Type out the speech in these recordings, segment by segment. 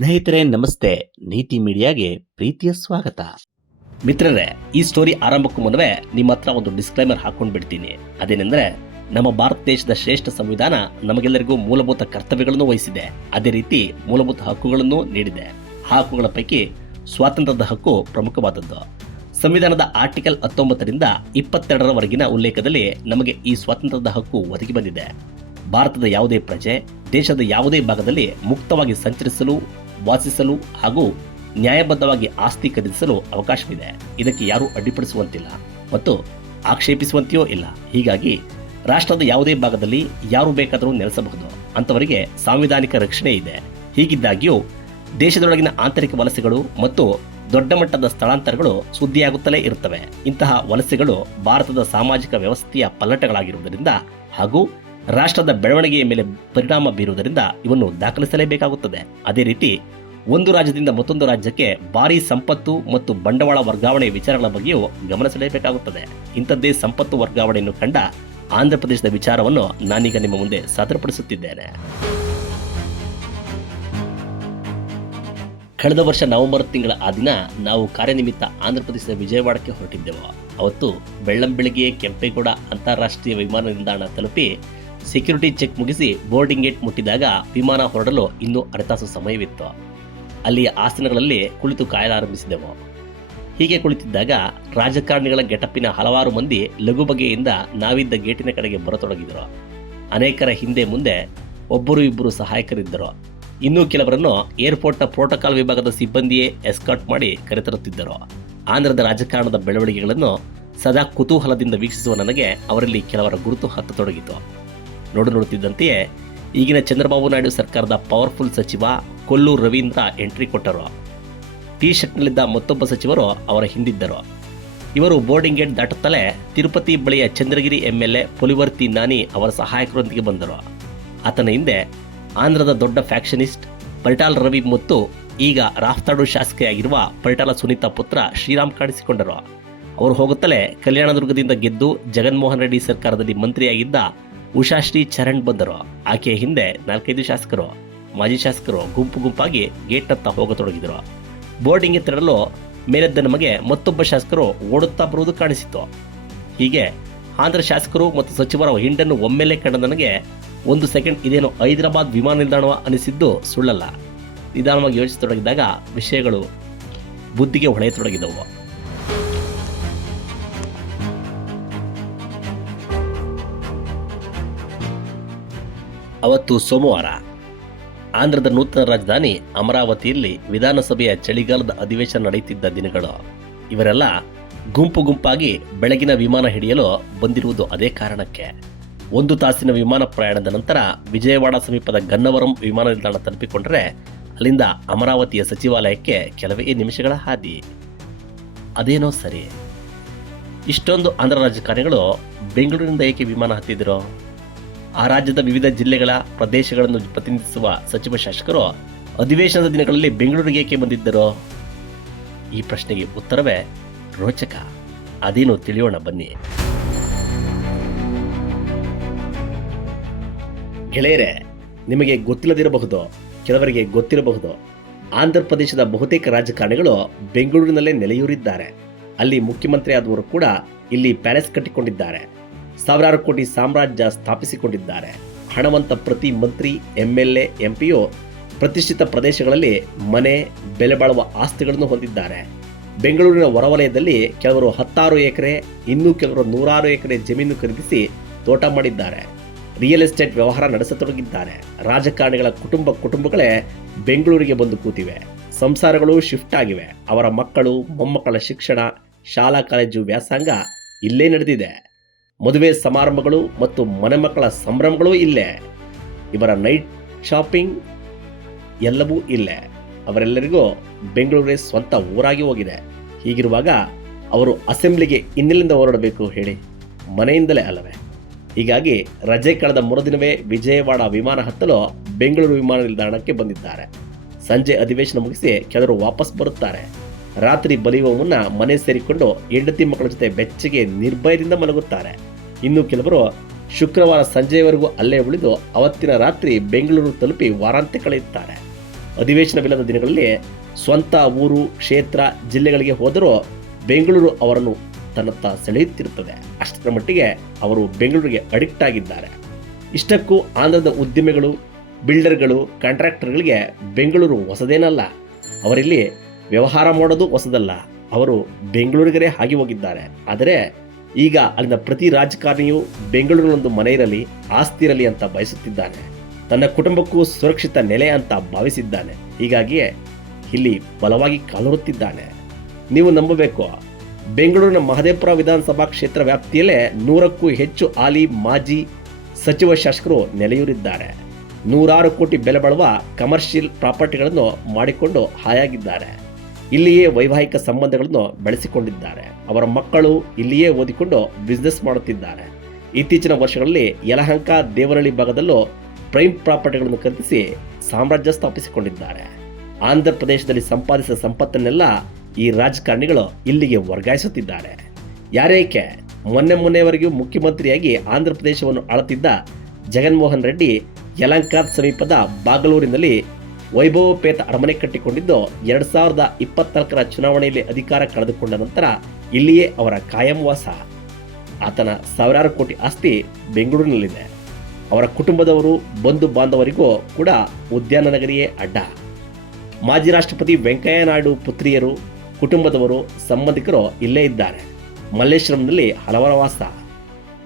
ಸ್ನೇಹಿತರೆ, ನಮಸ್ತೆ. ನೀತಿ ಮೀಡಿಯಾಗೆ ಪ್ರೀತಿಯ ಸ್ವಾಗತ. ಮಿತ್ರರೇ, ಈ ಸ್ಟೋರಿ ಆರಂಭಕ್ಕೂ ಮುನ್ನವೇ ನಿಮ್ಮ ಹತ್ರ ಒಂದು ಡಿಸ್ಕ್ಲೈಮರ್ ಹಾಕೊಂಡು ಬಿಡ್ತೀನಿ. ಅದೇನೆಂದ್ರೆ, ನಮ್ಮ ಭಾರತ ದೇಶದ ಶ್ರೇಷ್ಠ ಸಂವಿಧಾನ ನಮಗೆಲ್ಲರಿಗೂ ಮೂಲಭೂತ ಕರ್ತವ್ಯಗಳನ್ನು ವಹಿಸಿದೆ. ಅದೇ ರೀತಿ ಮೂಲಭೂತ ಹಕ್ಕುಗಳನ್ನು ನೀಡಿದೆ. ಹಕ್ಕುಗಳ ಪೈಕಿ ಸ್ವಾತಂತ್ರ್ಯದ ಹಕ್ಕು ಪ್ರಮುಖವಾದದ್ದು. ಸಂವಿಧಾನದ ಆರ್ಟಿಕಲ್ ಹತ್ತೊಂಬತ್ತರಿಂದ ಇಪ್ಪತ್ತೆರಡರವರೆಗಿನ ಉಲ್ಲೇಖದಲ್ಲಿ ನಮಗೆ ಈ ಸ್ವಾತಂತ್ರ್ಯದ ಹಕ್ಕು ಒದಗಿ ಬಂದಿದೆ. ಭಾರತದ ಯಾವುದೇ ಪ್ರಜೆ, ದೇಶದ ಯಾವುದೇ ಭಾಗದಲ್ಲಿ ಮುಕ್ತವಾಗಿ ಸಂಚರಿಸಲು ವಾಸಿಸಲು ಹಾಗೂ ನ್ಯಾಯಬದ್ಧವಾಗಿ ಆಸ್ತಿ ಖರೀದಿಸಲು ಅವಕಾಶವಿದೆ. ಇದಕ್ಕೆ ಯಾರೂ ಅಡ್ಡಿಪಡಿಸುವಂತಿಲ್ಲ ಮತ್ತು ಆಕ್ಷೇಪಿಸುವಂತೆಯೋ ಇಲ್ಲ. ಹೀಗಾಗಿ ರಾಷ್ಟ್ರದ ಯಾವುದೇ ಭಾಗದಲ್ಲಿ ಯಾರು ಬೇಕಾದರೂ ನೆಲೆಸಬಹುದು. ಅಂತವರಿಗೆ ಸಾಂವಿಧಾನಿಕ ರಕ್ಷಣೆ ಇದೆ. ಹೀಗಿದ್ದಾಗ್ಯೂ ದೇಶದೊಳಗಿನ ಆಂತರಿಕ ವಲಸೆಗಳು ಮತ್ತು ದೊಡ್ಡ ಮಟ್ಟದ ಸ್ಥಳಾಂತರಗಳು ಸುದ್ದಿಯಾಗುತ್ತಲೇ ಇರುತ್ತವೆ. ಇಂತಹ ವಲಸೆಗಳು ಭಾರತದ ಸಾಮಾಜಿಕ ವ್ಯವಸ್ಥೆಯ ಪಲ್ಲಟಗಳಾಗಿರುವುದರಿಂದ ಹಾಗೂ ರಾಷ್ಟ್ರದ ಬೆಳವಣಿಗೆಯ ಮೇಲೆ ಪರಿಣಾಮ ಬೀರುವುದರಿಂದ ಇವನ್ನು ದಾಖಲಿಸಲೇಬೇಕಾಗುತ್ತದೆ. ಅದೇ ರೀತಿ, ಒಂದು ರಾಜ್ಯದಿಂದ ಮತ್ತೊಂದು ರಾಜ್ಯಕ್ಕೆ ಭಾರಿ ಸಂಪತ್ತು ಮತ್ತು ಬಂಡವಾಳ ವರ್ಗಾವಣೆ ವಿಚಾರಗಳ ಬಗ್ಗೆಯೂ ಗಮನಿಸಲೇಬೇಕಾಗುತ್ತದೆ. ಇಂಥದ್ದೇ ಸಂಪತ್ತು ವರ್ಗಾವಣೆಯನ್ನು ಕಂಡ ಆಂಧ್ರಪ್ರದೇಶದ ವಿಚಾರವನ್ನು ನಾನೀಗ ನಿಮ್ಮ ಮುಂದೆ ಸಾದರಪಡಿಸುತ್ತಿದ್ದೇನೆ. ಕಳೆದ ವರ್ಷ ನವೆಂಬರ್ ತಿಂಗಳ ಆ ದಿನ ನಾವು ಕಾರ್ಯನಿಮಿತ್ತ ಆಂಧ್ರಪ್ರದೇಶದ ವಿಜಯವಾಡಕ್ಕೆ ಹೊರಟಿದ್ದೆವು. ಅವತ್ತು ಬೆಳ್ಳಂಬೆಳಿಗ್ಗೆ ಕೆಂಪೇಗೌಡ ಅಂತಾರಾಷ್ಟ್ರೀಯ ವಿಮಾನ ನಿಲ್ದಾಣ ತಲುಪಿ ಸೆಕ್ಯೂರಿಟಿ ಚೆಕ್ ಮುಗಿಸಿ ಬೋರ್ಡಿಂಗ್ ಗೇಟ್ ಮುಟ್ಟಿದಾಗ ವಿಮಾನ ಹೊರಡಲು ಇನ್ನೂ ಅರೆತಾಸು ಸಮಯವಿತ್ತು. ಅಲ್ಲಿಯ ಆಸನಗಳಲ್ಲಿ ಕುಳಿತು ಕಾಯಲಾರಂಭಿಸಿದೆವು. ಹೀಗೆ ಕುಳಿತಿದ್ದಾಗ ರಾಜಕಾರಣಿಗಳ ಗೆಟಪ್ಪಿನ ಹಲವಾರು ಮಂದಿ ಲಘು ಬಗೆಯಿಂದ ನಾವಿದ್ದ ಗೇಟಿನ ಕಡೆಗೆ ಬರತೊಡಗಿದರು. ಅನೇಕರ ಹಿಂದೆ ಮುಂದೆ ಒಬ್ಬರು ಇಬ್ಬರು ಸಹಾಯಕರಿದ್ದರು. ಇನ್ನೂ ಕೆಲವರನ್ನು ಏರ್ಪೋರ್ಟ್ನ ಪ್ರೋಟೋಕಾಲ್ ವಿಭಾಗದ ಸಿಬ್ಬಂದಿಯೇ ಎಸ್ಕಾಟ್ ಮಾಡಿ ಕರೆತರುತ್ತಿದ್ದರು. ಆಂಧ್ರದ ರಾಜಕಾರಣದ ಬೆಳವಣಿಗೆಗಳನ್ನು ಸದಾ ಕುತೂಹಲದಿಂದ ವೀಕ್ಷಿಸುವ ನನಗೆ ಅವರಲ್ಲಿ ಕೆಲವರ ಗುರುತು ಹತ್ತತೊಡಗಿತು. ನೋಡು ನೋಡುತ್ತಿದ್ದಂತೆಯೇ ಈಗಿನ ಚಂದ್ರಬಾಬು ನಾಯ್ಡು ಸರ್ಕಾರದ ಪವರ್ಫುಲ್ ಸಚಿವ ಕೊಲ್ಲೂರು ರವೀಂದ್ರ ಎಂಟ್ರಿ ಕೊಟ್ಟರು. ಟಿ ಶರ್ಟ್ನಲ್ಲಿದ್ದ ಮತ್ತೊಬ್ಬ ಸಚಿವರು ಅವರ ಹಿಂದಿದ್ದರು. ಇವರು ಬೋರ್ಡಿಂಗ್ ಗೇಟ್ ದಾಟುತ್ತಲೇ ತಿರುಪತಿ ಬಳಿಯ Chandragiri M L A Pulivarthi Nani ಅವರ ಸಹಾಯಕರೊಂದಿಗೆ ಬಂದರು. ಆತನ ಹಿಂದೆ ಆಂಧ್ರದ ದೊಡ್ಡ ಫ್ಯಾಕ್ಷನಿಸ್ಟ್ ಪಲ್ಟಾಲ್ ರವಿ ಮತ್ತು ಈಗ ರಾಫ್ತಾಡು ಶಾಸಕಿಯಾಗಿರುವ ಪಲ್ಟಾಲ ಸುನೀತಾ ಪುತ್ರ ಶ್ರೀರಾಮ್ ಕಾಣಿಸಿಕೊಂಡರು. ಅವರು ಹೋಗುತ್ತಲೇ ಕಲ್ಯಾಣದುರ್ಗದಿಂದ ಗೆದ್ದು ಜಗನ್ಮೋಹನ್ ರೆಡ್ಡಿ ಸರ್ಕಾರದಲ್ಲಿ ಮಂತ್ರಿಯಾಗಿದ್ದ ಉಷಾಶ್ರೀ ಚರಣ್ ಬಂದರು. ಆಕೆಯ ಹಿಂದೆ ನಾಲ್ಕೈದು ಶಾಸಕರು, ಮಾಜಿ ಶಾಸಕರು ಗುಂಪು ಗುಂಪಾಗಿ ಗೇಟ್ನತ್ತ ಹೋಗತೊಡಗಿದರು. ಬೋರ್ಡಿಂಗ್ ತೆರಳಲು ಮೇಲೆದ್ದ ನಮಗೆ ಮತ್ತೊಬ್ಬ ಶಾಸಕರು ಓಡುತ್ತಾ ಬರುವುದು ಕಾಣಿಸಿತು ಹೀಗೆ ಆಂಧ್ರ ಶಾಸಕರು ಮತ್ತು ಸಚಿವರ ಹಿಂಡನ್ನು ಒಮ್ಮೆಲೆ ಕಂಡ ನನಗೆ ಒಂದು ಸೆಕೆಂಡ್ ಇದೇನು ಹೈದರಾಬಾದ್ ವಿಮಾನ ನಿಲ್ದಾಣ ಅನಿಸಿದ್ದು ಸುಳ್ಳಲ್ಲ. ನಿಧಾನವಾಗಿ ಯೋಚಿಸತೊಡಗಿದಾಗ ವಿಷಯಗಳು ಬುದ್ಧಿಗೆ ಹೊಳೆಯತೊಡಗಿದವು. ಅವತ್ತು ಸೋಮವಾರ ಆಂಧ್ರದ ನೂತನ ರಾಜಧಾನಿ ಅಮರಾವತಿಯಲ್ಲಿ ವಿಧಾನಸಭೆಯ ಚಳಿಗಾಲದ ಅಧಿವೇಶನ ನಡೆಯುತ್ತಿದ್ದ ದಿನಗಳು. ಇವರೆಲ್ಲ ಗುಂಪು ಗುಂಪಾಗಿ ಬೆಳಗಿನ ವಿಮಾನ ಹಿಡಿಯಲು ಬಂದಿರುವುದು ಅದೇ ಕಾರಣಕ್ಕೆ. ಒಂದು ತಾಸಿನ ವಿಮಾನ ಪ್ರಯಾಣದ ನಂತರ ವಿಜಯವಾಡ ಸಮೀಪದ ಗನ್ನವರಂ ವಿಮಾನ ನಿಲ್ದಾಣ ತಲುಪಿಕೊಂಡರೆ ಅಲ್ಲಿಂದ ಅಮರಾವತಿಯ ಸಚಿವಾಲಯಕ್ಕೆ ಕೆಲವೇ ನಿಮಿಷಗಳ ಹಾದಿ. ಅದೇನೋ ಸರಿ. ಇಷ್ಟೊಂದು ಆಂಧ್ರ ರಾಜಕಾರಣಿಗಳು ಬೆಂಗಳೂರಿನಿಂದ ಏಕೆ ವಿಮಾನ ಹತ್ತಿದ್ರು? ಆ ರಾಜ್ಯದ ವಿವಿಧ ಜಿಲ್ಲೆಗಳ ಪ್ರದೇಶಗಳನ್ನು ಪ್ರತಿನಿಧಿಸುವ ಸಚಿವ ಶಾಸಕರು ಅಧಿವೇಶನದ ದಿನಗಳಲ್ಲಿ ಬೆಂಗಳೂರಿಗೆ ಏಕೆ ಬಂದಿದ್ದರು? ಈ ಪ್ರಶ್ನೆಗೆ ಉತ್ತರವೇ ರೋಚಕ. ಅದೇನು ತಿಳಿಯೋಣ ಬನ್ನಿ. ಗೆಳೆಯರೆ, ನಿಮಗೆ ಗೊತ್ತಿಲ್ಲದಿರಬಹುದು, ಕೆಲವರಿಗೆ ಗೊತ್ತಿರಬಹುದು. ಆಂಧ್ರ ಪ್ರದೇಶದ ಬಹುತೇಕ ರಾಜಕಾರಣಿಗಳು ಬೆಂಗಳೂರಿನಲ್ಲೇ ನೆಲೆಯೂರಿದ್ದಾರೆ. ಅಲ್ಲಿ ಮುಖ್ಯಮಂತ್ರಿ ಆದವರು ಕೂಡ ಇಲ್ಲಿ ಪ್ಯಾಲೇಸ್ ಕಟ್ಟಿಕೊಂಡಿದ್ದಾರೆ. ಸಾವಿರಾರು ಕೋಟಿ ಸಾಮ್ರಾಜ್ಯ ಸ್ಥಾಪಿಸಿಕೊಂಡಿದ್ದಾರೆ. ಹಣವಂತ ಪ್ರತಿ ಮಂತ್ರಿ, ಎಂಎಲ್ಎ, ಎಂಪಿಯು ಪ್ರತಿಷ್ಠಿತ ಪ್ರದೇಶಗಳಲ್ಲಿ ಮನೆ, ಬೆಲೆ ಬಾಳುವ ಆಸ್ತಿಗಳನ್ನು ಹೊಂದಿದ್ದಾರೆ. ಬೆಂಗಳೂರಿನ ಹೊರವಲಯದಲ್ಲಿ ಕೆಲವರು ಹತ್ತಾರು ಎಕರೆ, ಇನ್ನೂ ಕೆಲವರು ನೂರಾರು ಎಕರೆ ಜಮೀನು ಖರೀದಿಸಿ ತೋಟ ಮಾಡಿದ್ದಾರೆ. ರಿಯಲ್ ಎಸ್ಟೇಟ್ ವ್ಯವಹಾರ ನಡೆಸತೊಡಗಿದ್ದಾರೆ. ರಾಜಕಾರಣಿಗಳ ಕುಟುಂಬ ಕುಟುಂಬಗಳೇ ಬೆಂಗಳೂರಿಗೆ ಬಂದು ಕೂತಿವೆ. ಸಂಸಾರಗಳು ಶಿಫ್ಟ್ ಆಗಿವೆ. ಅವರ ಮಕ್ಕಳು, ಮೊಮ್ಮಕ್ಕಳ ಶಿಕ್ಷಣ, ಶಾಲಾ, ಕಾಲೇಜು, ವ್ಯಾಸಂಗ ಇಲ್ಲೇ ನಡೆದಿದೆ. ಮದುವೆ ಸಮಾರಂಭಗಳು ಮತ್ತು ಮನೆಮಕ್ಕಳ ಸಂಭ್ರಮಗಳು ಇಲ್ಲೇ. ಇವರ ನೈಟ್ ಶಾಪಿಂಗ್ ಎಲ್ಲವೂ ಇಲ್ಲೇ. ಅವರೆಲ್ಲರಿಗೂ ಬೆಂಗಳೂರೇ ಸ್ವಂತ ಊರಾಗಿ ಹೋಗಿದೆ. ಹೀಗಿರುವಾಗ ಅವರು ಅಸೆಂಬ್ಲಿಗೆ ಇನ್ನಿಲ್ಲಿಂದ ಹೊರಡಬೇಕು ಹೇಳಿ? ಮನೆಯಿಂದಲೇ ಅಲ್ಲವೇ? ಹೀಗಾಗಿ ರಜೆ ಕಳೆದ ಮರುದಿನವೇ ವಿಜಯವಾಡ ವಿಮಾನ ಹತ್ತಲು ಬೆಂಗಳೂರು ವಿಮಾನ ನಿಲ್ದಾಣಕ್ಕೆ ಬಂದಿದ್ದಾರೆ. ಸಂಜೆ ಅಧಿವೇಶನ ಮುಗಿಸಿ ಕೆಲವರು ವಾಪಸ್ ಬರುತ್ತಾರೆ. ರಾತ್ರಿ ಬಲಿಯುವ ಮುನ್ನ ಮನೆ ಸೇರಿಕೊಂಡು ಹೆಂಡತಿ ಮಕ್ಕಳ ಜೊತೆ ಬೆಚ್ಚಗೆ ನಿರ್ಭಯದಿಂದ ಮಲಗುತ್ತಾರೆ. ಇನ್ನು ಕೆಲವರು ಶುಕ್ರವಾರ ಸಂಜೆಯವರೆಗೂ ಅಲ್ಲೇ ಉಳಿದು ಅವತ್ತಿನ ರಾತ್ರಿ ಬೆಂಗಳೂರು ತಲುಪಿ ವಾರಾಂತ್ಯ ಕಳೆಯುತ್ತಾರೆ. ಅಧಿವೇಶನವಿಲ್ಲದ ದಿನಗಳಲ್ಲಿ ಸ್ವಂತ ಊರು, ಕ್ಷೇತ್ರ, ಜಿಲ್ಲೆಗಳಿಗೆ ಹೋದರೂ ಬೆಂಗಳೂರು ಅವರನ್ನು ತನ್ನತ್ತ ಸೆಳೆಯುತ್ತಿರುತ್ತದೆ. ಅಷ್ಟರ ಮಟ್ಟಿಗೆ ಅವರು ಬೆಂಗಳೂರಿಗೆ ಅಡಿಕ್ಟ್ ಆಗಿದ್ದಾರೆ. ಇಷ್ಟಕ್ಕೂ ಆಂಧ್ರದ ಉದ್ಯಮಿಗಳು ಬಿಲ್ಡರ್ಗಳು, ಕಾಂಟ್ರಾಕ್ಟರ್ಗಳಿಗೆ ಬೆಂಗಳೂರು ಹೊಸದೇನಲ್ಲ. ಅವರಿಲ್ಲಿ ವ್ಯವಹಾರ ಮಾಡೋದು ಹೊಸದಲ್ಲ. ಅವರು ಬೆಂಗಳೂರಿಗರೇ ಆಗಿ ಹೋಗಿದ್ದಾರೆ. ಆದರೆ ಈಗ ಅಲ್ಲಿನ ಪ್ರತಿ ರಾಜಕಾರಣಿಯು ಬೆಂಗಳೂರಿನೊಂದು ಮನೆ ಇರಲಿ, ಆಸ್ತಿ ಇರಲಿ ಅಂತ ಬಯಸುತ್ತಿದ್ದಾನೆ. ತನ್ನ ಕುಟುಂಬಕ್ಕೂ ಸುರಕ್ಷಿತ ನೆಲೆ ಅಂತ ಭಾವಿಸಿದ್ದಾನೆ. ಹೀಗಾಗಿಯೇ ಇಲ್ಲಿ ಬಲವಾಗಿ ಕಾಲುರುತ್ತಿದ್ದಾನೆ ನೀವು ನಂಬಬೇಕು, ಬೆಂಗಳೂರಿನ ಮಹದೇವಪುರ ವಿಧಾನಸಭಾ ಕ್ಷೇತ್ರ ವ್ಯಾಪ್ತಿಯಲ್ಲೇ ನೂರಕ್ಕೂ ಹೆಚ್ಚು ಹಾಲಿ ಮಾಜಿ ಸಚಿವ ಶಾಸಕರು ನೆಲೆಯೂರಿದ್ದಾರೆ. ನೂರಾರು ಕೋಟಿ ಬೆಲೆ ಬಾಳುವ ಕಮರ್ಷಿಯಲ್ ಪ್ರಾಪರ್ಟಿಗಳನ್ನು ಮಾಡಿಕೊಂಡು ಹಾಯಾಗಿದ್ದಾರೆ. ಇಲ್ಲಿಯೇ ವೈವಾಹಿಕ ಸಂಬಂಧಗಳನ್ನು ಬೆಳೆಸಿಕೊಂಡಿದ್ದಾರೆ. ಅವರ ಮಕ್ಕಳು ಇಲ್ಲಿಯೇ ಓದಿಕೊಂಡು ಬಿಸ್ನೆಸ್ ಮಾಡುತ್ತಿದ್ದಾರೆ. ಇತ್ತೀಚಿನ ವರ್ಷಗಳಲ್ಲಿ ಯಲಹಂಕ ದೇವರಹಳ್ಳಿ ಭಾಗದಲ್ಲೂ ಪ್ರೈಮ್ ಪ್ರಾಪರ್ಟಿಗಳನ್ನು ಖರೀದಿಸಿ ಸಾಮ್ರಾಜ್ಯ ಸ್ಥಾಪಿಸಿಕೊಂಡಿದ್ದಾರೆ. ಆಂಧ್ರ ಪ್ರದೇಶದಲ್ಲಿ ಸಂಪಾದಿಸಿದ ಸಂಪತ್ತನ್ನೆಲ್ಲ ಈ ರಾಜಕಾರಣಿಗಳು ಇಲ್ಲಿಗೆ ವರ್ಗಾಯಿಸುತ್ತಿದ್ದಾರೆ. ಯಾರೇಕೆ ಮೊನ್ನೆ ಮೊನ್ನೆವರೆಗೂ ಮುಖ್ಯಮಂತ್ರಿಯಾಗಿ ಆಂಧ್ರ ಪ್ರದೇಶವನ್ನು ಆಳುತ್ತಿದ್ದ ಜಗನ್ಮೋಹನ್ ರೆಡ್ಡಿ ಯಲಂಕಾದ್ ಸಮೀಪದ ಬಾಗಲೂರಿನಲ್ಲಿ ವೈಭವೋಪೇತ ಅರಮನೆ ಕಟ್ಟಿಕೊಂಡಿದ್ದು ಎರಡ್ ಸಾವಿರದ ಇಪ್ಪತ್ನಾಲ್ಕರ ಚುನಾವಣೆಯಲ್ಲಿ ಅಧಿಕಾರ ಕಳೆದುಕೊಂಡ ನಂತರ ಇಲ್ಲಿಯೇ ಅವರ ಕಾಯಂ ವಾಸ. ಆತನ ಸಾವಿರಾರು ಕೋಟಿ ಆಸ್ತಿ ಬೆಂಗಳೂರಿನಲ್ಲಿದೆ. ಅವರ ಕುಟುಂಬದವರು, ಬಂಧು ಬಾಂಧವರಿಗೂ ಕೂಡ ಉದ್ಯಾನ ನಗರಿಯೇ ಅಡ್ಡ. ಮಾಜಿ ರಾಷ್ಟ್ರಪತಿ ವೆಂಕಯ್ಯ ನಾಯ್ಡು ಪುತ್ರಿಯರು, ಕುಟುಂಬದವರು, ಸಂಬಂಧಿಕರು ಇಲ್ಲೇ ಇದ್ದಾರೆ. ಮಲ್ಲೇಶ್ವರಂನಲ್ಲಿ ಹಲವರ ವಾಸ.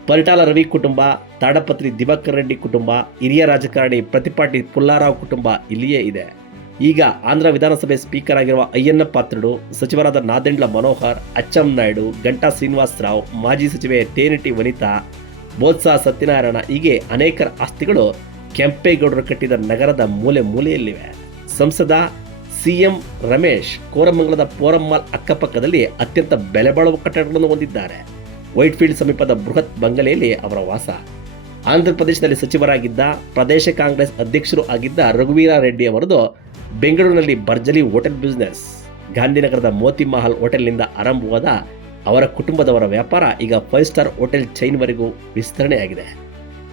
ಪರಿಟಾಲ ರವಿ ಕುಟುಂಬ, ತಾಡಪತ್ರಿ ದಿವಾಕರ್ ರೆಡ್ಡಿ ಕುಟುಂಬ, ಹಿರಿಯ ರಾಜಕಾರಣಿ ಪ್ರತಿಪಾಟಿ ಪುಲ್ಲಾರಾವ್ ಕುಟುಂಬ ಇಲ್ಲಿಯೇ ಇದೆ. ಈಗ ಆಂಧ್ರ ವಿಧಾನಸಭೆ ಸ್ಪೀಕರ್ ಆಗಿರುವ ಅಯ್ಯನ್ನ ಪಾತ್ರಡು ಸಚಿವರಾದ ನಾದೆಂಡ್ಲ ಮನೋಹರ್, ಅಚ್ಚಂ ನಾಯ್ಡು, ಗಂಟಾ ಶ್ರೀನಿವಾಸ್ ರಾವ್, ಮಾಜಿ ಸಚಿವೆ ಟೇನಿಟಿ ವನಿತಾ, ಬೋತ್ಸಾ ಸತ್ಯನಾರಾಯಣ ಹೀಗೆ ಅನೇಕರ ಆಸ್ತಿಗಳು ಕೆಂಪೇಗೌಡರು ಕಟ್ಟಿದ ನಗರದ ಮೂಲೆ ಮೂಲೆಯಲ್ಲಿವೆ. ಸಂಸದ ಸಿಎಂ ರಮೇಶ್ ಕೋರಮಂಗಲದ ಪೋರಮ್ಮಾಲ್ ಅಕ್ಕಪಕ್ಕದಲ್ಲಿ ಅತ್ಯಂತ ಬೆಲೆಬಾಳುವ ಕಟ್ಟಡಗಳನ್ನು ಹೊಂದಿದ್ದಾರೆ. ವೈಟ್ಫೀಲ್ಡ್ ಸಮೀಪದ ಬೃಹತ್ ಬಂಗಲೆಯಲ್ಲಿ ಅವರ ವಾಸ. ಆಂಧ್ರ ಪ್ರದೇಶದಲ್ಲಿ ಸಚಿವರಾಗಿದ್ದ ಪ್ರದೇಶ ಕಾಂಗ್ರೆಸ್ ಅಧ್ಯಕ್ಷರು ಆಗಿದ್ದ ರಘುವೀರ ರೆಡ್ಡಿ ಅವರದು ಬೆಂಗಳೂರಿನಲ್ಲಿ ಭರ್ಜಲಿ ಹೋಟೆಲ್ ಬಿಸ್ನೆಸ್. ಗಾಂಧಿನಗರದ ಮೋತಿ ಮಹಲ್ ಹೋಟೆಲ್ನಿಂದ ಆರಂಭವಾದ ಅವರ ಕುಟುಂಬದವರ ವ್ಯಾಪಾರ ಈಗ ಫೈವ್ ಸ್ಟಾರ್ ಹೋಟೆಲ್ ಚೈನ್ವರೆಗೂ ವಿಸ್ತರಣೆಯಾಗಿದೆ.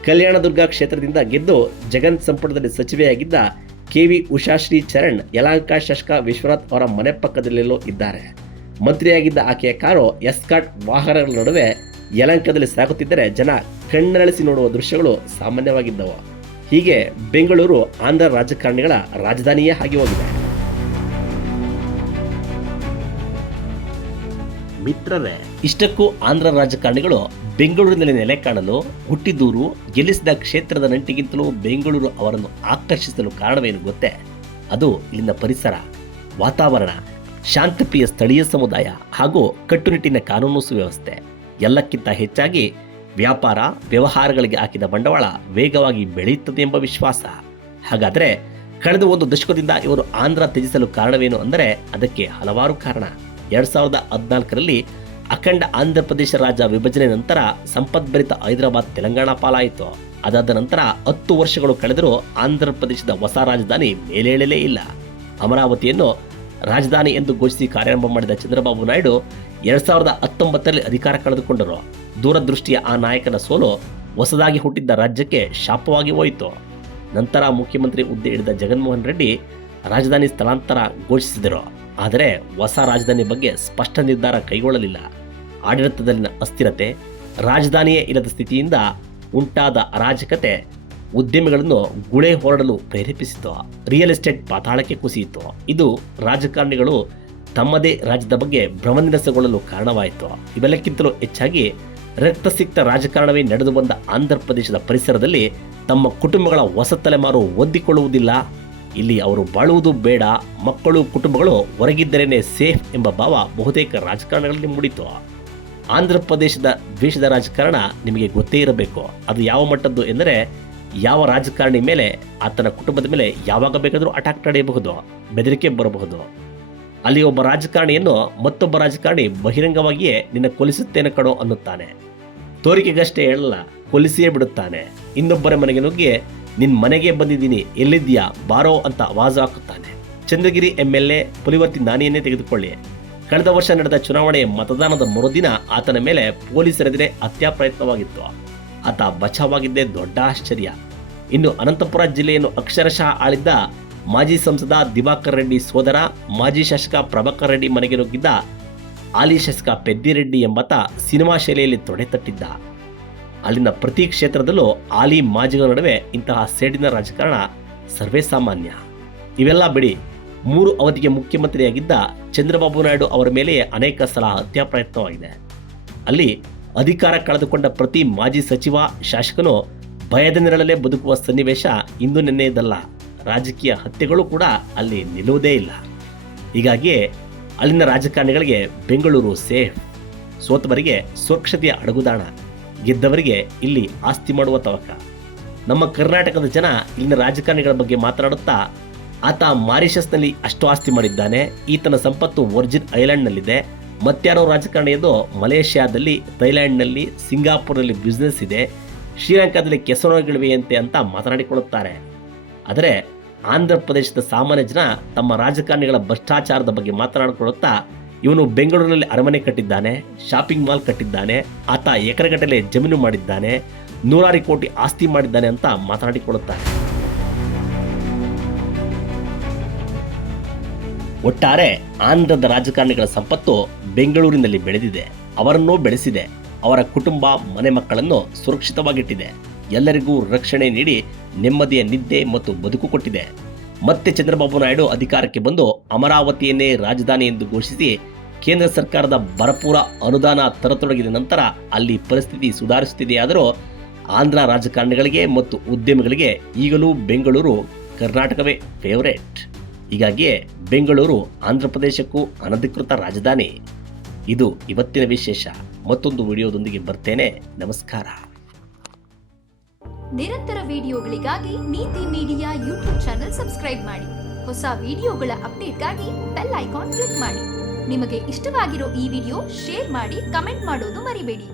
ಕಲ್ಯಾಣದುರ್ಗ ಕ್ಷೇತ್ರದಿಂದ ಗೆದ್ದು ಜಗನ್ ಸಂಪುಟದಲ್ಲಿ ಸಚಿವೆಯಾಗಿದ್ದ ಕೆ ವಿ ಉಷಾಶ್ರೀ ಚರಣ್ ಯಲಹಂಕ ಶಶಕ ವಿಶ್ವನಾಥ್ ಅವರ ಮನೆ ಪಕ್ಕದಲ್ಲೆಲ್ಲೋ ಇದ್ದಾರೆ. ಮಂತ್ರಿಯಾಗಿದ್ದ ಆಕೆಯ ಕಾರು ಎಸ್ಕಾಟ್ ವಾಹನಗಳ ನಡುವೆ ಯಲಂಕದಲ್ಲಿ ಸಾಗುತ್ತಿದ್ದರೆ ಜನ ಕಣ್ಣರಳಿಸಿ ನೋಡುವ ದೃಶ್ಯಗಳು ಸಾಮಾನ್ಯವಾಗಿದ್ದವು. ಹೀಗೆ ಬೆಂಗಳೂರು ಆಂಧ್ರ ರಾಜಕಾರಣಿಗಳ ರಾಜಧಾನಿಯೇ ಆಗಿ ಹೋಗಿದೆ. ಮಿತ್ರರೇ ಇಷ್ಟಕ್ಕೂ ಆಂಧ್ರ ರಾಜಕಾರಣಿಗಳು ಬೆಂಗಳೂರಿನಲ್ಲಿ ನೆಲೆ ಕಾಣಲು ಹುಟ್ಟಿದೂರು ಗೆಲ್ಲಿಸಿದ ಕ್ಷೇತ್ರದ ನಂಟಿಗಿಂತಲೂ ಬೆಂಗಳೂರು ಅವರನ್ನು ಆಕರ್ಷಿಸಲು ಕಾರಣವೇನು ಗೊತ್ತೇ? ಅದು ಇಲ್ಲಿನ ಪರಿಸರ ವಾತಾವರಣ ಶಾಂತಪ್ರಿಯ ಸ್ಥಳೀಯ ಸಮುದಾಯ ಹಾಗೂ ಕಟ್ಟುನಿಟ್ಟಿನ ಕಾನೂನು ಸುವ್ಯವಸ್ಥೆ. ಎಲ್ಲಕ್ಕಿಂತ ಹೆಚ್ಚಾಗಿ ವ್ಯಾಪಾರ, ವ್ಯವಹಾರಗಳಿಗೆ ಹಾಕಿದ ಬಂಡವಾಳ ವೇಗವಾಗಿ ಬೆಳೆಯುತ್ತದೆ ಎಂಬ ವಿಶ್ವಾಸ. ಹಾಗಾದರೆ ಕಳೆದ ಒಂದು ದಶಕದಿಂದ ಇವರು ಆಂಧ್ರ ತ್ಯಜಿಸಲು ಕಾರಣವೇನು ಅಂದರೆ ಅದಕ್ಕೆ ಹಲವಾರು ಕಾರಣ. ಎರಡು ಸಾವಿರದ ಹದಿನಾಲ್ಕರಲ್ಲಿ ಅಖಂಡ ಆಂಧ್ರ ಪ್ರದೇಶ ರಾಜ್ಯ ವಿಭಜನೆ ನಂತರ ಸಂಪದ್ಭರಿತ ಹೈದರಾಬಾದ್ ತೆಲಂಗಾಣ ಪಾಲಾಯಿತು. ಅದಾದ ನಂತರ ಹತ್ತು ವರ್ಷಗಳು ಕಳೆದರೂ ಆಂಧ್ರ ಪ್ರದೇಶದ ಹೊಸ ರಾಜಧಾನಿ ಮೇಲೇಳಲೇ ಇಲ್ಲ. ಅಮರಾವತಿಯನ್ನು ರಾಜಧಾನಿ ಎಂದು ಘೋಷಿಸಿ ಕಾರ್ಯಾರಂಭ ಮಾಡಿದ ಚಂದ್ರಬಾಬು ನಾಯ್ಡು ಎರಡ್ ಸಾವಿರದ ಹತ್ತೊಂಬತ್ತರಲ್ಲಿ ಅಧಿಕಾರ ಕಳೆದುಕೊಂಡರು. ದೂರದೃಷ್ಟಿಯ ಆ ನಾಯಕನ ಸೋಲು ಹೊಸದಾಗಿ ಹುಟ್ಟಿದ್ದ ರಾಜ್ಯಕ್ಕೆ ಶಾಪವಾಗಿ ಹೋಯಿತು. ನಂತರ ಮುಖ್ಯಮಂತ್ರಿ ಹುದ್ದೆ ಹಿಡಿದ ಜಗನ್ಮೋಹನ್ ರೆಡ್ಡಿ ರಾಜಧಾನಿ ಸ್ಥಳಾಂತರ ಘೋಷಿಸಿದರು. ಆದರೆ ಹೊಸ ರಾಜಧಾನಿ ಬಗ್ಗೆ ಸ್ಪಷ್ಟ ನಿರ್ಧಾರ ಕೈಗೊಳ್ಳಲಿಲ್ಲ. ಆಡಳಿತದಲ್ಲಿನ ಅಸ್ಥಿರತೆ, ರಾಜಧಾನಿಯೇ ಇಲ್ಲದ ಸ್ಥಿತಿಯಿಂದ ಉಂಟಾದ ಅರಾಜಕತೆ ಉದ್ಯಮಿಗಳನ್ನು ಗುಳೆ ಹೊರಡಲು ಪ್ರೇರೇಪಿಸಿತು. ರಿಯಲ್ ಎಸ್ಟೇಟ್ ಪಾತಾಳಕ್ಕೆ ಕುಸಿಯಿತು. ಇದು ರಾಜಕಾರಣಿಗಳು ತಮ್ಮದೇ ರಾಜ್ಯದ ಬಗ್ಗೆ ಭ್ರಮನಿರಸಗೊಳ್ಳಲು ಕಾರಣವಾಯಿತು. ಇವೆಲ್ಲಕ್ಕಿಂತಲೂ ಹೆಚ್ಚಾಗಿ ರಕ್ತಸಿಕ್ತ ರಾಜಕಾರಣವೇ ನಡೆದು ಬಂದ ಆಂಧ್ರ ಪ್ರದೇಶದ ಪರಿಸರದಲ್ಲಿ ತಮ್ಮ ಕುಟುಂಬಗಳ ಹೊಸ ತಲೆಮಾರು ಒದ್ದಿಕೊಳ್ಳುವುದಿಲ್ಲ ಇಲ್ಲಿ ಅವರು ಬಾಳುವುದು ಬೇಡ. ಮಕ್ಕಳು, ಕುಟುಂಬಗಳು ಹೊರಗಿದ್ದರೇನೆ ಸೇಫ್ ಎಂಬ ಭಾವ ಬಹುತೇಕ ರಾಜಕಾರಣಗಳಲ್ಲಿ ಮೂಡಿತು. ಆಂಧ್ರ ಪ್ರದೇಶದ ದ್ವೇಷದ ರಾಜಕಾರಣ ನಿಮಗೆ ಗೊತ್ತೇ ಇರಬೇಕು. ಅದು ಯಾವ ಮಟ್ಟದ್ದು ಎಂದರೆ ಯಾವ ರಾಜಕಾರಣಿ ಮೇಲೆ, ಆತನ ಕುಟುಂಬದ ಮೇಲೆ ಯಾವಾಗ ಬೇಕಾದರೂ ಅಟ್ಯಾಕ್ ನಡೆಯಬಹುದು, ಬೆದರಿಕೆ ಬರಬಹುದು. ಅಲ್ಲಿ ಒಬ್ಬ ರಾಜಕಾರಣಿಯನ್ನು ಮತ್ತೊಬ್ಬ ರಾಜಕಾರಣಿ ಬಹಿರಂಗವಾಗಿಯೇ ನಿನ್ನ ಕೊಲಿಸುತ್ತೇನೆ ಕಣೋ ಅನ್ನುತ್ತಾನೆ. ತೋರಿಕೆಗಷ್ಟೇ ಹೇಳಲ್ಲ, ಕೊಲಿಸಿಯೇ ಬಿಡುತ್ತಾನೆ. ಇನ್ನೊಬ್ಬರ ಮನೆಗೆ ನುಗ್ಗಿ ನಿನ್ನ ಮನೆಗೆ ಬಂದಿದ್ದೀನಿ, ಎಲ್ಲಿದ್ದೀಯಾ, ಬಾರೋ ಅಂತ ಆವಾಜು ಹಾಕುತ್ತಾನೆ. Chandragiri M L A Pulivarthi ನಾನಿಯನ್ನೇ ತೆಗೆದುಕೊಳ್ಳಿ. ಕಳೆದ ವರ್ಷ ನಡೆದ ಚುನಾವಣೆಯ ಮತದಾನದ ಮರುದಿನ ಆತನ ಮೇಲೆ ಪೊಲೀಸರೆದುರೇ ಹತ್ಯಾ ಪ್ರಯತ್ನವಾಗಿತ್ತು ಆತ ಬಚಾವಾಗಿದ್ದೇ ದೊಡ್ಡ ಆಶ್ಚರ್ಯ. ಇನ್ನು ಅನಂತಪುರ ಜಿಲ್ಲೆಯನ್ನು ಅಕ್ಷರಶಃ ಆಳಿದ್ದ ಮಾಜಿ ಸಂಸದ ದಿವಾಕರ್ ರೆಡ್ಡಿ ಸೋದರ, ಮಾಜಿ ಶಾಸಕ ಪ್ರಭಾಕರ್ ರೆಡ್ಡಿ ಮನೆಗೆ ನುಗ್ಗಿದ್ದ ಆಲಿ ಶಾಸಕ ಪೆದ್ದಿರೆಡ್ಡಿ ಎಂಬಾತ ಸಿನಿಮಾ ಶೈಲಿಯಲ್ಲಿ ತೊಡೆತಟ್ಟಿದ್ದ ಅಲ್ಲಿನ ಪ್ರತಿ ಕ್ಷೇತ್ರದಲ್ಲೂ ಆಲಿ ಮಾಜಿಗಳ ನಡುವೆ ಇಂತಹ ಸೇಡಿನ ರಾಜಕಾರಣ ಸರ್ವೇ ಸಾಮಾನ್ಯ. ಇವೆಲ್ಲ ಬಿಡಿ, ಮೂರು ಅವಧಿಗೆ ಮುಖ್ಯಮಂತ್ರಿಯಾಗಿದ್ದ ಚಂದ್ರಬಾಬು ನಾಯ್ಡು ಅವರ ಮೇಲೆ ಅನೇಕ ಸಲ ಹತ್ಯಾ ಪ್ರಯತ್ನವಾಗಿದೆ. ಅಲ್ಲಿ ಅಧಿಕಾರ ಕಳೆದುಕೊಂಡ ಪ್ರತಿ ಮಾಜಿ ಸಚಿವ, ಶಾಸಕನು ಭಯದ ನೆರಳಲ್ಲೇ ಬದುಕುವ ಸನ್ನಿವೇಶ ಇಂದು ನಿನ್ನೆಯದಲ್ಲ. ರಾಜಕೀಯ ಹತ್ಯೆಗಳು ಕೂಡ ಅಲ್ಲಿ ನಿಲ್ಲುವುದೇ ಇಲ್ಲ. ಹೀಗಾಗಿಯೇ ಅಲ್ಲಿನ ರಾಜಕಾರಣಿಗಳಿಗೆ ಬೆಂಗಳೂರು ಸೇಫ್. ಸೋತವರಿಗೆ ಸುರಕ್ಷತೆಯ ಅಡಗುದಾಣ. ಗೆದ್ದವರಿಗೆ ಇಲ್ಲಿ ಆಸ್ತಿ ಮಾಡುವ ತವಕ. ನಮ್ಮ ಕರ್ನಾಟಕದ ಜನ ಇಲ್ಲಿನ ರಾಜಕಾರಣಿಗಳ ಬಗ್ಗೆ ಮಾತನಾಡುತ್ತಾ, ಆತ ಮಾರಿಷಸ್ನಲ್ಲಿ ಅಷ್ಟು ಆಸ್ತಿ ಮಾಡಿದ್ದಾನೆ, ಈತನ ಸಂಪತ್ತು ವರ್ಜಿನ್ ಐಲ್ಯಾಂಡ್ನಲ್ಲಿದೆ. ಮತ್ಯಾರೋ ರಾಜಕಾರಣಿಯದು ಮಲೇಷ್ಯಾದಲ್ಲಿ, ಥೈಲ್ಯಾಂಡ್ನಲ್ಲಿ, ಸಿಂಗಾಪುರ್ನಲ್ಲಿ ಬಿಸ್ನೆಸ್ ಇದೆ. ಶ್ರೀಲಂಕಾದಲ್ಲಿ ಕೆಸರೋಗಳಿವೆಯಂತೆ ಅಂತ ಮಾತನಾಡಿಕೊಳ್ಳುತ್ತಾರೆ. ಆದರೆ ಆಂಧ್ರ ಪ್ರದೇಶದ ಸಾಮಾನ್ಯ ಜನ ತಮ್ಮ ರಾಜಕಾರಣಿಗಳ ಭ್ರಷ್ಟಾಚಾರದ ಬಗ್ಗೆ ಮಾತನಾಡಿಕೊಳ್ಳುತ್ತಾ ಇವನು ಬೆಂಗಳೂರಿನಲ್ಲಿ ಅರಮನೆ ಕಟ್ಟಿದ್ದಾನೆ, ಶಾಪಿಂಗ್ ಮಾಲ್ ಕಟ್ಟಿದ್ದಾನೆ, ಆತ ಎಕರೆಗಟ್ಟಲೆ ಜಮೀನು ಮಾಡಿದ್ದಾನೆ, ನೂರಾರು ಕೋಟಿ ಆಸ್ತಿ ಮಾಡಿದ್ದಾನೆ ಅಂತ ಮಾತನಾಡಿಕೊಳ್ಳುತ್ತಾರೆ. ಒಟ್ಟಾರೆ ಆಂಧ್ರದ ರಾಜಕಾರಣಿಗಳ ಸಂಪತ್ತು ಬೆಂಗಳೂರಿನಲ್ಲಿ ಬೆಳೆದಿದೆ, ಅವರನ್ನೂ ಬೆಳೆಸಿದೆ. ಅವರ ಕುಟುಂಬ, ಮನೆ ಮಕ್ಕಳನ್ನು ಸುರಕ್ಷಿತವಾಗಿಟ್ಟಿದೆ. ಎಲ್ಲರಿಗೂ ರಕ್ಷಣೆ ನೀಡಿ ನೆಮ್ಮದಿಯ ನಿದ್ದೆ ಮತ್ತು ಬದುಕು ಕೊಟ್ಟಿದೆ. ಮತ್ತೆ ಚಂದ್ರಬಾಬು ನಾಯ್ಡು ಅಧಿಕಾರಕ್ಕೆ ಬಂದು ಅಮರಾವತಿಯನ್ನೇ ರಾಜಧಾನಿ ಎಂದು ಘೋಷಿಸಿ ಕೇಂದ್ರ ಸರ್ಕಾರದ ಭರಪೂರ ಅನುದಾನ ತರತೊಡಗಿದ ನಂತರ ಅಲ್ಲಿ ಪರಿಸ್ಥಿತಿ ಸುಧಾರಿಸುತ್ತಿದೆಯಾದರೂ ಆಂಧ್ರ ರಾಜಕಾರಣಿಗಳಿಗೆ ಮತ್ತು ಉದ್ಯಮಿಗಳಿಗೆ ಈಗಲೂ ಬೆಂಗಳೂರು ಕರ್ನಾಟಕವೇ ಫೇವರೇಟ್. ಹೀಗಾಗಿಯೇ ಬೆಂಗಳೂರು ಆಂಧ್ರ ಪ್ರದೇಶಕ್ಕೂ ಅನಧಿಕೃತ ರಾಜಧಾನಿ. ಇದು ಇವತ್ತಿನ ವಿಶೇಷ. ಮತ್ತೊಂದು ವಿಡಿಯೋದೊಂದಿಗೆ ಬರ್ತೇನೆ. ನಮಸ್ಕಾರ. ನಿರಂತರ ವಿಡಿಯೋಗಳಿಗಾಗಿ ನೀತಿ ಮೀಡಿಯಾ ಯೂಟ್ಯೂಬ್ ಚಾನೆಲ್ ಸಬ್ಸ್ಕ್ರೈಬ್ ಮಾಡಿ. ಹೊಸ ವಿಡಿಯೋಗಳ ಅಪ್ಡೇಟ್ಗಾಗಿ ಬೆಲ್ ಐಕಾನ್ ಕ್ಲಿಕ್ ಮಾಡಿ. ನಿಮಗೆ ಇಷ್ಟವಾಗಿರೋ ಈ ವಿಡಿಯೋ ಶೇರ್ ಮಾಡಿ, ಕಮೆಂಟ್ ಮಾಡೋದು ಮರಿಬೇಡಿ.